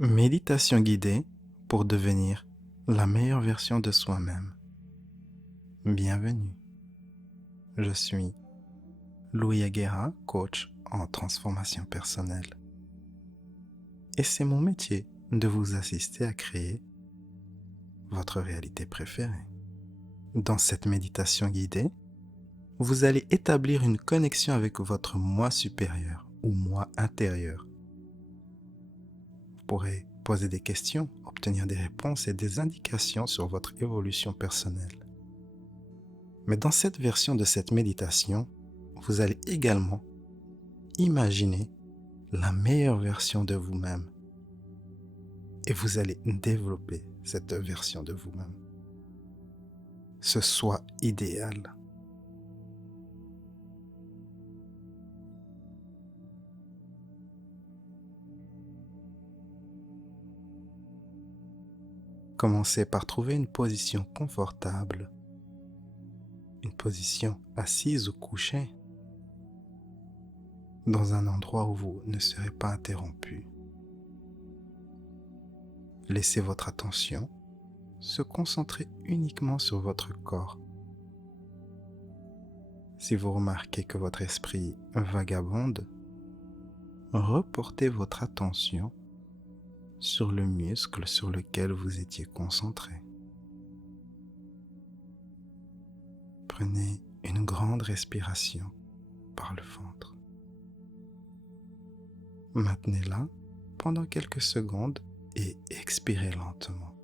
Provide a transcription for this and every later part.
Méditation guidée pour devenir la meilleure version de soi-même. Bienvenue. Je suis Louis Aguera, coach en transformation personnelle. Et c'est mon métier de vous assister à créer votre réalité préférée. Dans cette méditation guidée, vous allez établir une connexion avec votre moi supérieur ou moi intérieur. Vous pourrez poser des questions, obtenir des réponses et des indications sur votre évolution personnelle. Mais dans cette version de cette méditation, vous allez également imaginer la meilleure version de vous-même. Et vous allez développer cette version de vous-même. Ce soi idéal. Commencez par trouver une position confortable, une position assise ou couchée, dans un endroit où vous ne serez pas interrompu. Laissez votre attention se concentrer uniquement sur votre corps. Si vous remarquez que votre esprit vagabonde, reportez votre attention sur le muscle sur lequel vous étiez concentré. Prenez une grande respiration par le ventre. Maintenez-la pendant quelques secondes et expirez lentement.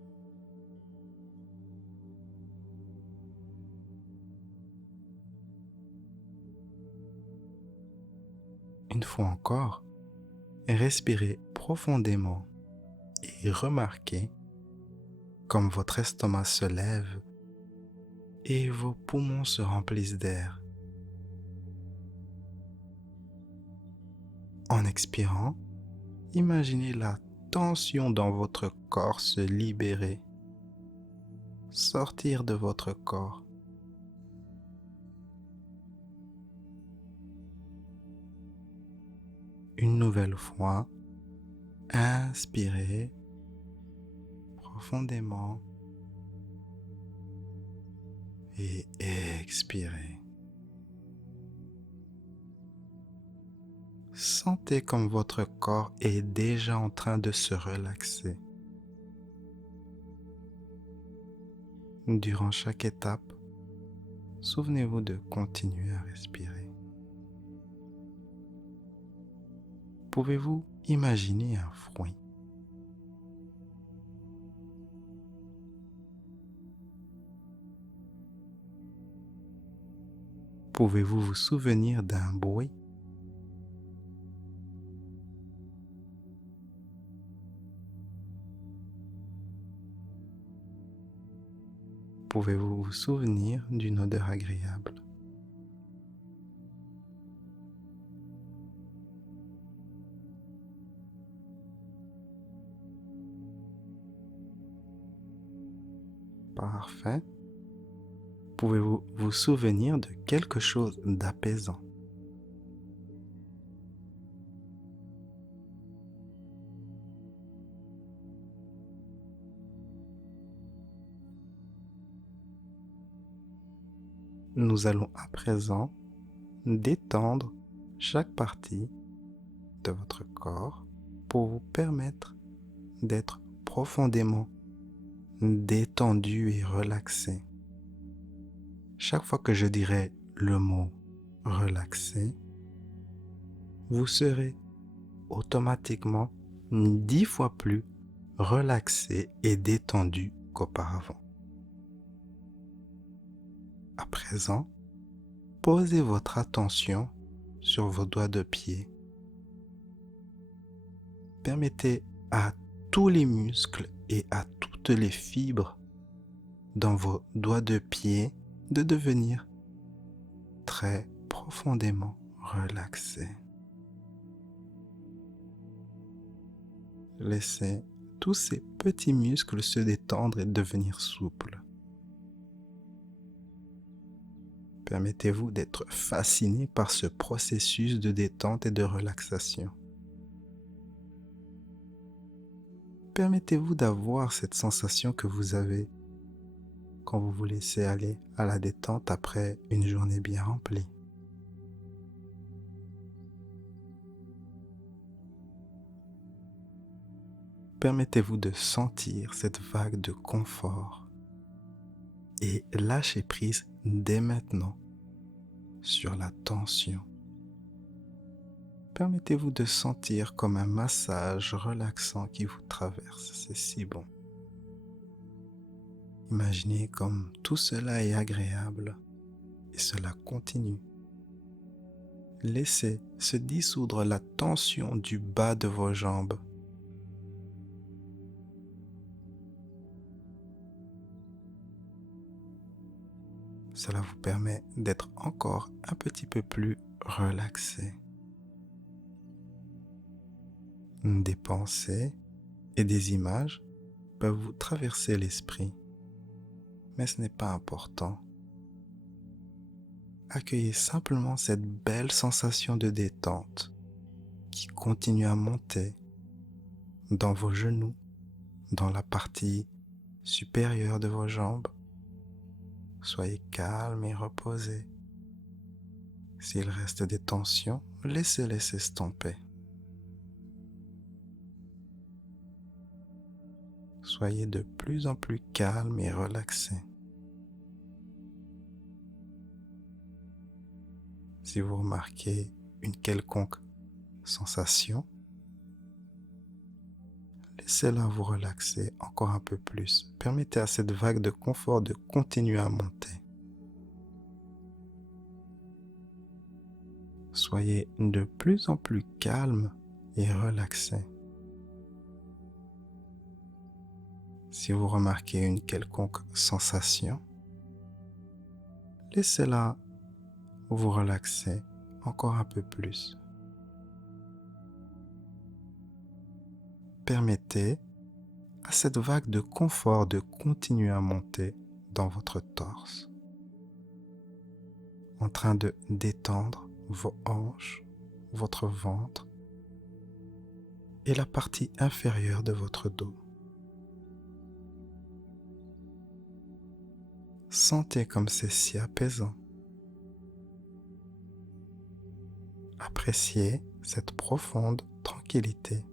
Une fois encore, respirez profondément et remarquez comme votre estomac se lève et vos poumons se remplissent d'air. En expirant, imaginez la tension dans votre corps se libérer, sortir de votre corps. Une nouvelle fois, inspirez profondément et expirez. Sentez comme votre corps est déjà en train de se relaxer. Durant chaque étape, souvenez-vous de continuer à respirer. Pouvez-vous imaginer un fruit? Pouvez-vous vous souvenir d'un bruit? Pouvez-vous vous souvenir d'une odeur agréable? Parfait. Pouvez-vous vous souvenir de quelque chose d'apaisant? Nous allons à présent détendre chaque partie de votre corps pour vous permettre d'être profondément détendu et relaxé. Chaque fois que je dirai le mot relaxé, vous serez automatiquement 10 fois plus relaxé et détendu qu'auparavant. À présent, posez votre attention sur vos doigts de pied. Permettez à tous les muscles et à toutes les fibres dans vos doigts de pied de devenir très profondément relaxés. Laissez tous ces petits muscles se détendre et devenir souples. Permettez-vous d'être fasciné par ce processus de détente et de relaxation. Permettez-vous d'avoir cette sensation que vous avez quand vous vous laissez aller à la détente après une journée bien remplie. Permettez-vous de sentir cette vague de confort et lâchez prise dès maintenant sur la tension. Permettez-vous de sentir comme un massage relaxant qui vous traverse. C'est si bon. Imaginez comme tout cela est agréable et cela continue. Laissez se dissoudre la tension du bas de vos jambes. Cela vous permet d'être encore un petit peu plus relaxé. Des pensées et des images peuvent vous traverser l'esprit, mais ce n'est pas important. Accueillez simplement cette belle sensation de détente qui continue à monter dans vos genoux, dans la partie supérieure de vos jambes. Soyez calme et reposé. S'il reste des tensions, laissez-les s'estomper. Soyez de plus en plus calme et relaxé. Si vous remarquez une quelconque sensation, laissez-la vous relaxer encore un peu plus. Permettez à cette vague de confort de continuer à monter. Soyez de plus en plus calme et relaxé. Si vous remarquez une quelconque sensation, laissez-la vous relaxer encore un peu plus. Permettez à cette vague de confort de continuer à monter dans votre torse, en train de détendre vos hanches, votre ventre et la partie inférieure de votre dos. Sentez comme c'est si apaisant. Appréciez cette profonde tranquillité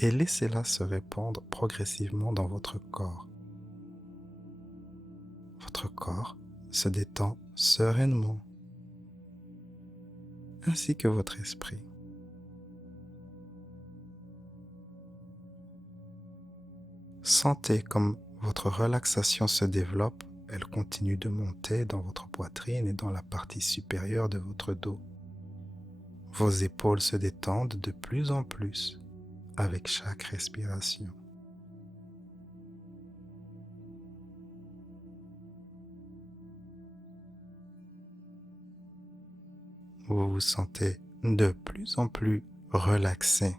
et laissez-la se répandre progressivement dans votre corps. Votre corps se détend sereinement, ainsi que votre esprit. Sentez comme votre relaxation se développe, elle continue de monter dans votre poitrine et dans la partie supérieure de votre dos. Vos épaules se détendent de plus en plus avec chaque respiration. Vous vous sentez de plus en plus relaxé.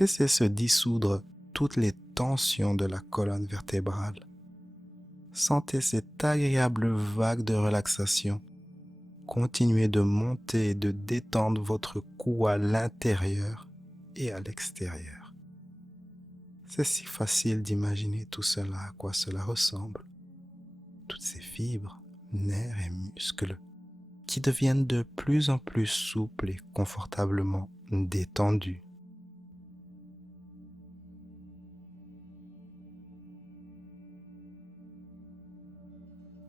Laissez se dissoudre toutes les tensions de la colonne vertébrale. Sentez cette agréable vague de relaxation. Continuez de monter et de détendre votre cou à l'intérieur et à l'extérieur. C'est si facile d'imaginer tout cela, à quoi cela ressemble. Toutes ces fibres, nerfs et muscles qui deviennent de plus en plus souples et confortablement détendus.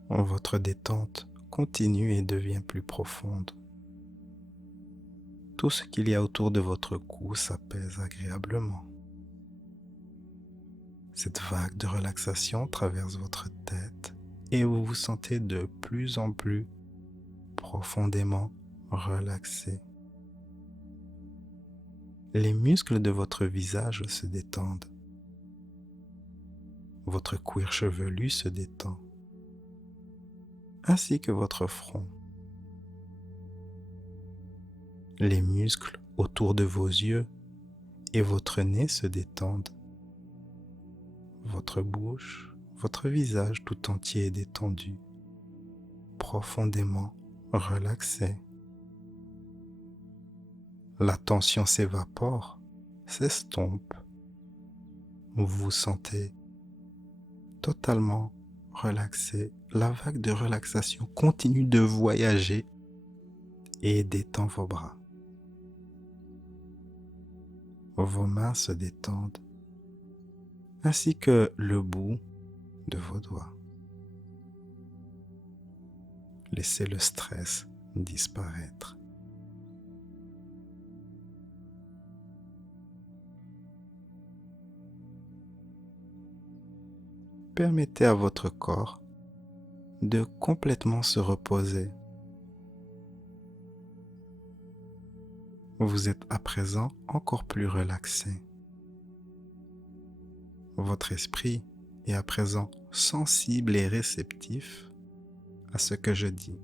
Votre détente continue et devient plus profonde. Tout ce qu'il y a autour de votre cou s'apaise agréablement. Cette vague de relaxation traverse votre tête et vous vous sentez de plus en plus profondément relaxé. Les muscles de votre visage se détendent. Votre cuir chevelu se détend, ainsi que votre front. Les muscles autour de vos yeux et votre nez se détendent. Votre bouche, votre visage tout entier est détendu, profondément relaxé. La tension s'évapore, s'estompe Vous vous sentez totalement relaxé. La vague de relaxation continue de voyager et détend vos bras. Vos mains se détendent, ainsi que le bout de vos doigts. Laissez le stress disparaître. Permettez à votre corps de complètement se reposer. Vous êtes à présent encore plus relaxé. Votre esprit est à présent sensible et réceptif à ce que je dis.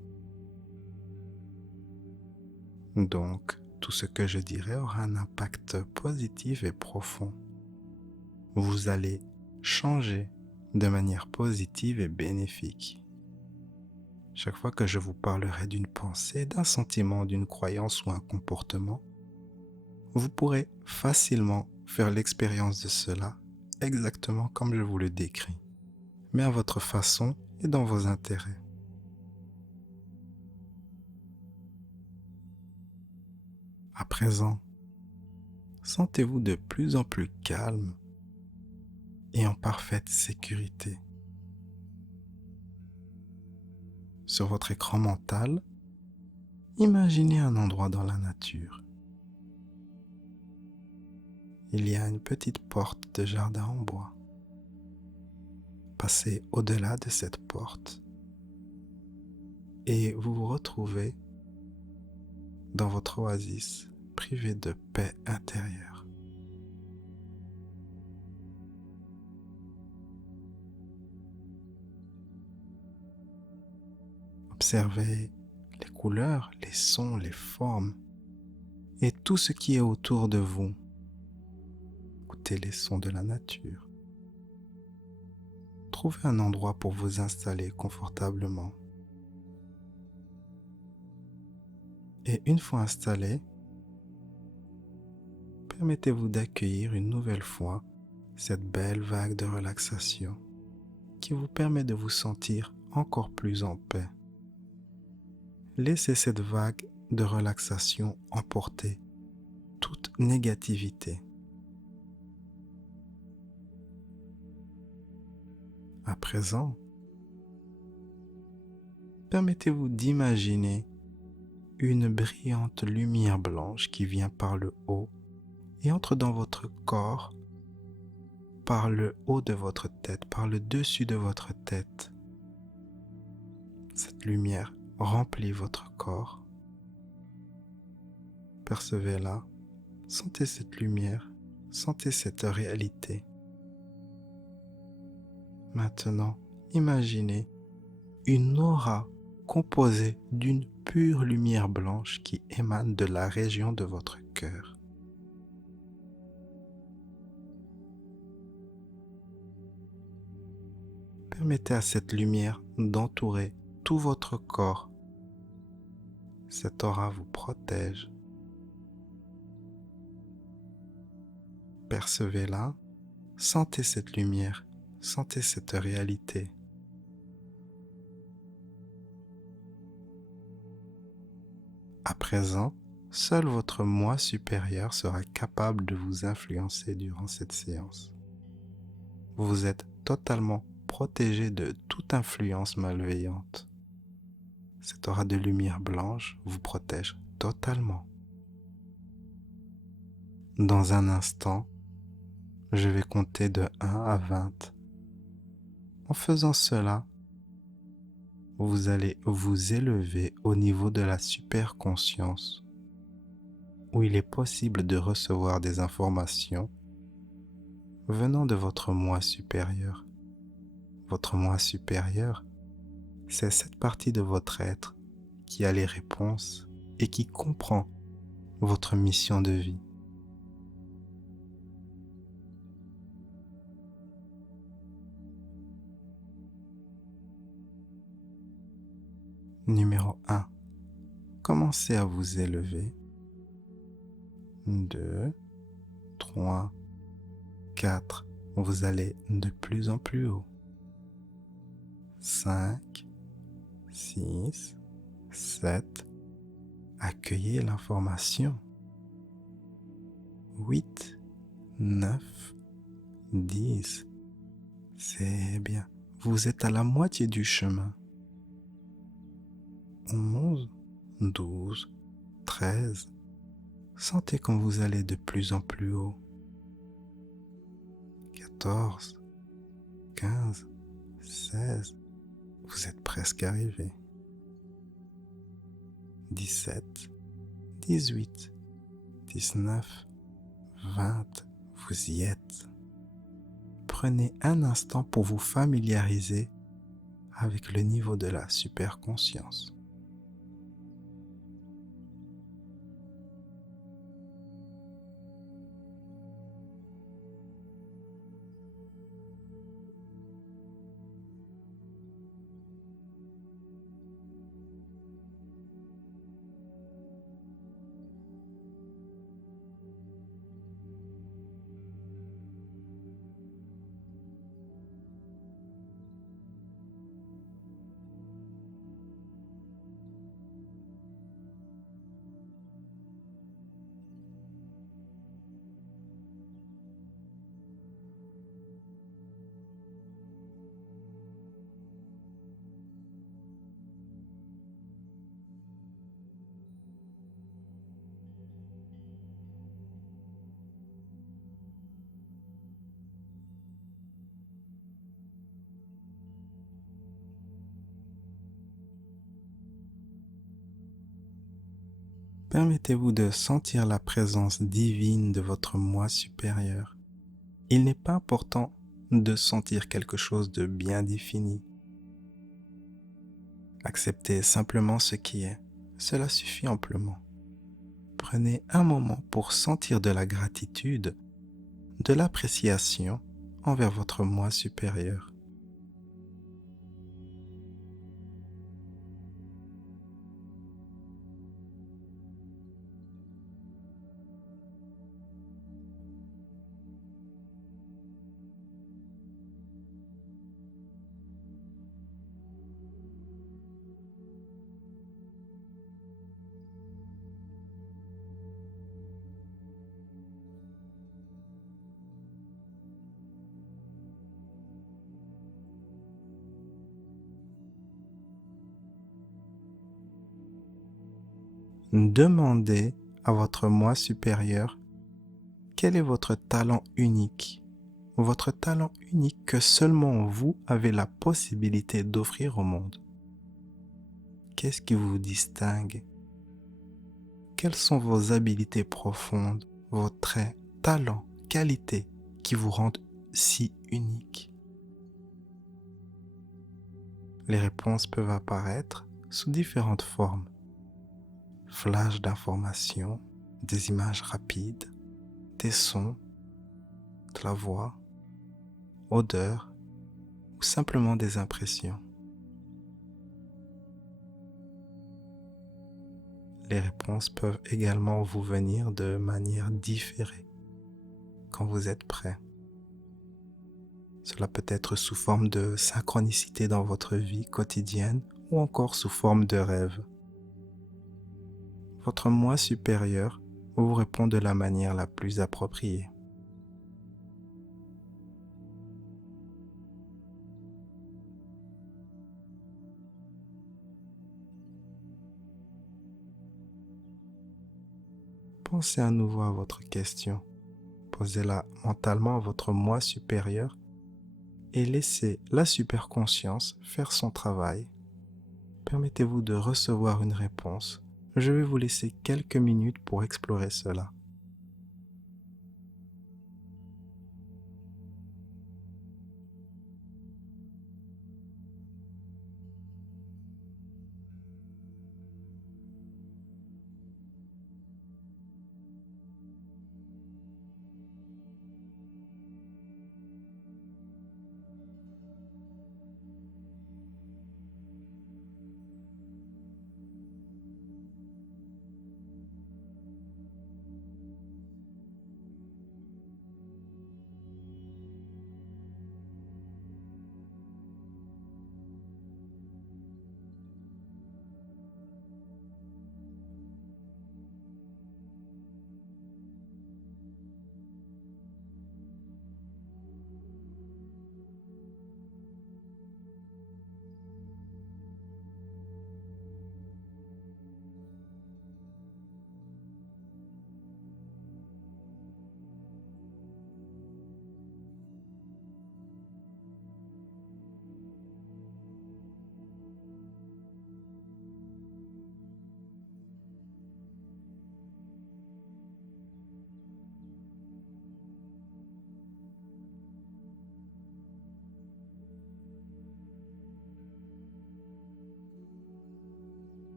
Donc, tout ce que je dirai aura un impact positif et profond. Vous allez changer de manière positive et bénéfique. Chaque fois que je vous parlerai d'une pensée, d'un sentiment, d'une croyance ou un comportement, vous pourrez facilement faire l'expérience de cela exactement comme je vous le décris, mais à votre façon et dans vos intérêts. À présent, sentez-vous de plus en plus calme et en parfaite sécurité. Sur votre écran mental, imaginez un endroit dans la nature. Il y a une petite porte de jardin en bois. Passez au-delà de cette porte et vous vous retrouvez dans votre oasis privé de paix intérieure. Observez les couleurs, les sons, les formes et tout ce qui est autour de vous. Écoutez les sons de la nature. Trouvez un endroit pour vous installer confortablement. Et une fois installé, permettez-vous d'accueillir une nouvelle fois cette belle vague de relaxation qui vous permet de vous sentir encore plus en paix. Laissez cette vague de relaxation emporter toute négativité. À présent, permettez-vous d'imaginer une brillante lumière blanche qui vient par le haut et entre dans votre corps par le haut de votre tête, par le dessus de votre tête. Cette lumière remplit votre corps. Percevez-la, sentez cette lumière, sentez cette réalité. Maintenant, imaginez une aura composée d'une pure lumière blanche qui émane de la région de votre cœur. Permettez à cette lumière d'entourer tout votre corps. Cette aura vous protège. Percevez-la, sentez cette lumière, sentez cette réalité. À présent, seul votre moi supérieur sera capable de vous influencer durant cette séance. Vous êtes totalement protégé de toute influence malveillante. Cette aura de lumière blanche vous protège totalement. Dans un instant, je vais compter de 1 à 20. En faisant cela, vous allez vous élever au niveau de la superconscience, où il est possible de recevoir des informations venant de votre moi supérieur. Votre moi supérieur, c'est cette partie de votre être qui a les réponses et qui comprend votre mission de vie. Numéro 1. Commencez à vous élever. 2, 3, 4, vous allez de plus en plus haut. 5, 6, 7. Accueillez l'information. 8, 9, 10. C'est bien. Vous êtes à la moitié du chemin. 11, 12, 13. Sentez comme vous allez de plus en plus haut. 14, 15, 16. Vous êtes presque arrivé. 17, 18, 19, 20. Vous y êtes. Prenez un instant pour vous familiariser avec le niveau de la superconscience. Permettez-vous de sentir la présence divine de votre moi supérieur. Il n'est pas important de sentir quelque chose de bien défini. Acceptez simplement ce qui est. Cela suffit amplement. Prenez un moment pour sentir de la gratitude, de l'appréciation envers votre moi supérieur. Demandez à votre moi supérieur quel est votre talent unique que seulement vous avez la possibilité d'offrir au monde. Qu'est-ce qui vous distingue? Quelles sont vos habiletés profondes, vos traits, talents, qualités qui vous rendent si unique? Les réponses peuvent apparaître sous différentes formes. Flash d'informations, des images rapides, des sons, de la voix, odeurs ou simplement des impressions. Les réponses peuvent également vous venir de manière différée quand vous êtes prêt. Cela peut être sous forme de synchronicité dans votre vie quotidienne ou encore sous forme de rêve. Votre moi supérieur vous répond de la manière la plus appropriée. Pensez à nouveau à votre question. Posez-la mentalement à votre moi supérieur et laissez la superconscience faire son travail. Permettez-vous de recevoir une réponse. Je vais vous laisser quelques minutes pour explorer cela.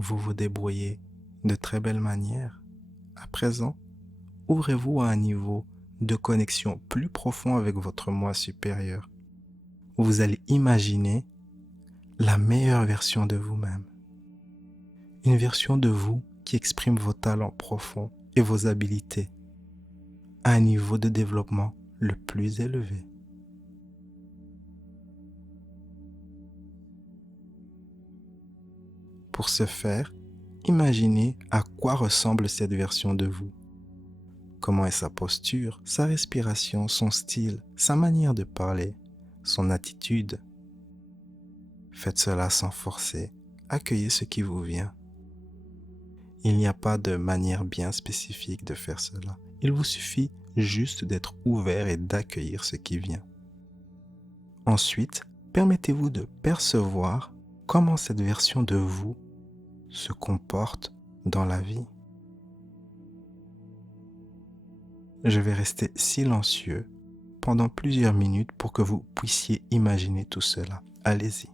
vous vous débrouillez de très belle manière. À présent, ouvrez-vous à un niveau de connexion plus profond avec votre moi supérieur. Vous allez imaginer la meilleure version de vous-même. Une version de vous qui exprime vos talents profonds et vos habiletés à un niveau de développement le plus élevé. Pour ce faire, imaginez à quoi ressemble cette version de vous. Comment est sa posture, sa respiration, son style, sa manière de parler, son attitude. Faites cela sans forcer. Accueillez ce qui vous vient. Il n'y a pas de manière bien spécifique de faire cela. Il vous suffit juste d'être ouvert et d'accueillir ce qui vient. Ensuite, permettez-vous de percevoir comment cette version de vous se comporte dans la vie. Je vais rester silencieux pendant plusieurs minutes pour que vous puissiez imaginer tout cela. Allez-y.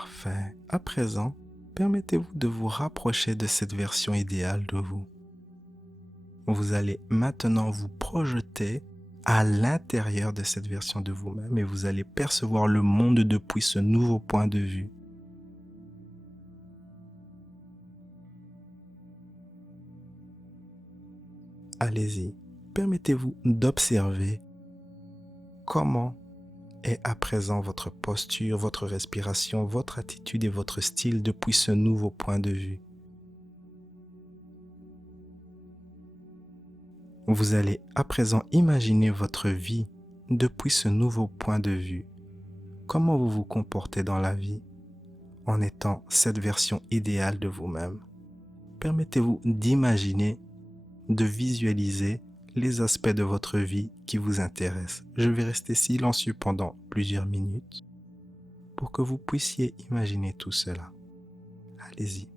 Parfait. À présent, permettez-vous de vous rapprocher de cette version idéale de vous. Vous allez maintenant vous projeter à l'intérieur de cette version de vous-même et vous allez percevoir le monde depuis ce nouveau point de vue. Allez-y, permettez-vous d'observer comment est à présent votre posture, votre respiration, votre attitude et votre style depuis ce nouveau point de vue. Vous allez à présent imaginer votre vie depuis ce nouveau point de vue. Comment vous vous comportez dans la vie en étant cette version idéale de vous-même. Permettez-vous d'imaginer, de visualiser les aspects de votre vie qui vous intéressent. Je vais rester silencieux pendant plusieurs minutes pour que vous puissiez imaginer tout cela. Allez-y.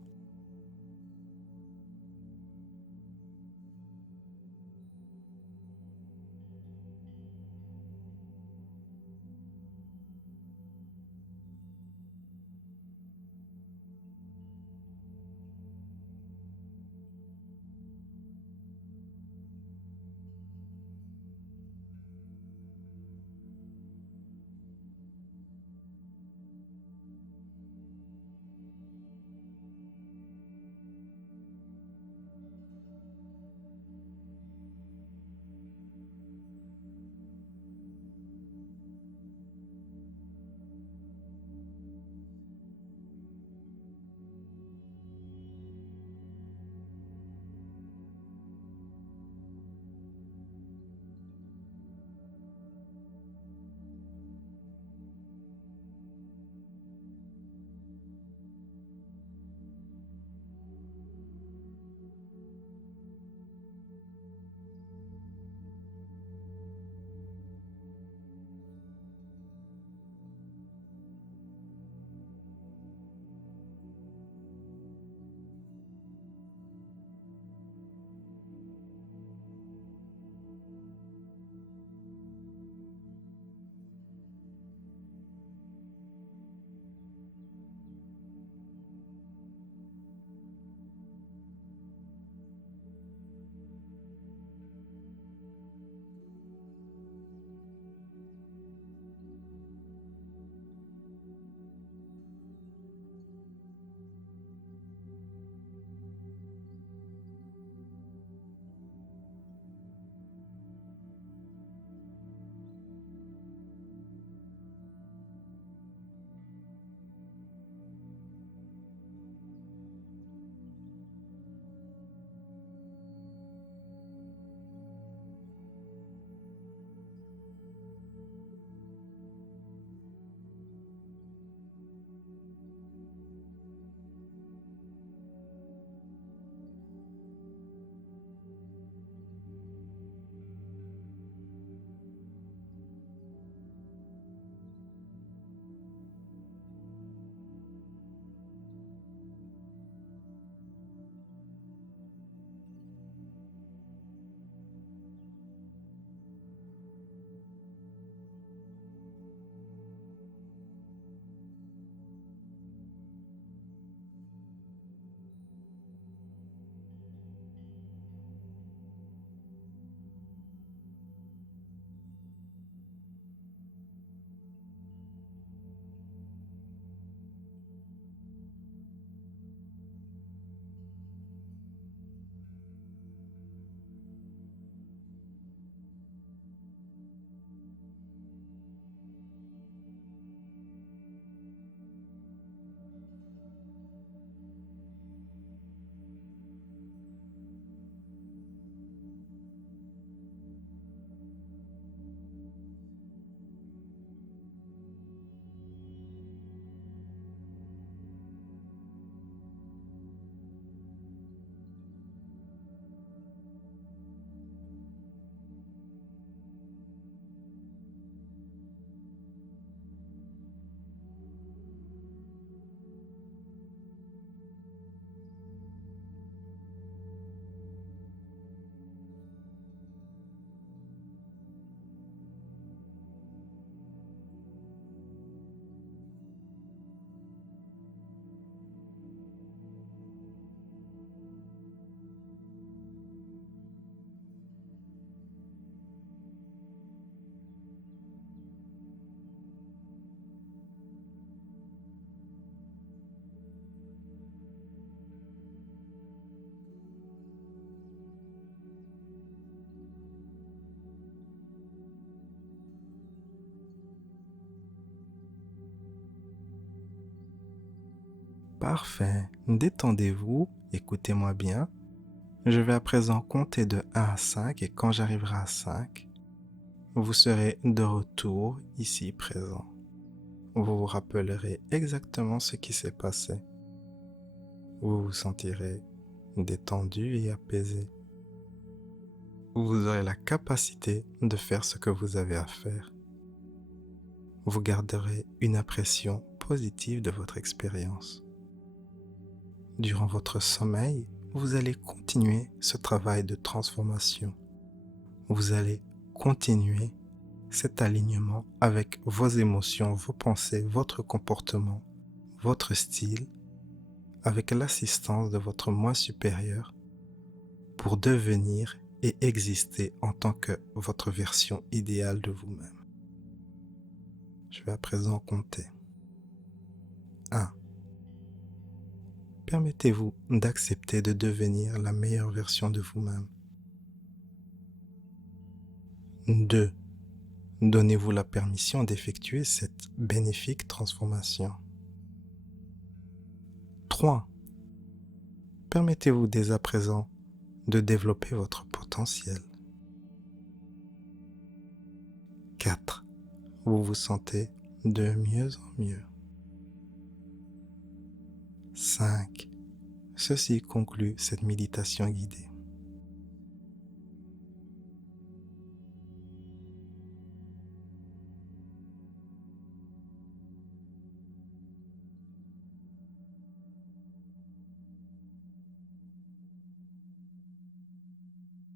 Parfait. Détendez-vous, écoutez-moi bien. Je vais à présent compter de 1 à 5 et quand j'arriverai à 5, vous serez de retour ici présent. Vous vous rappellerez exactement ce qui s'est passé. Vous vous sentirez détendu et apaisé. Vous aurez la capacité de faire ce que vous avez à faire. Vous garderez une impression positive de votre expérience. Durant votre sommeil, vous allez continuer ce travail de transformation. Vous allez continuer cet alignement avec vos émotions, vos pensées, votre comportement, votre style, avec l'assistance de votre moi supérieur pour devenir et exister en tant que votre version idéale de vous-même. Je vais à présent compter. 1. Permettez-vous d'accepter de devenir la meilleure version de vous-même. 2. Donnez-vous la permission d'effectuer cette bénéfique transformation. 3. Permettez-vous dès à présent de développer votre potentiel. 4. Vous vous sentez de mieux en mieux. 5. Ceci conclut cette méditation guidée.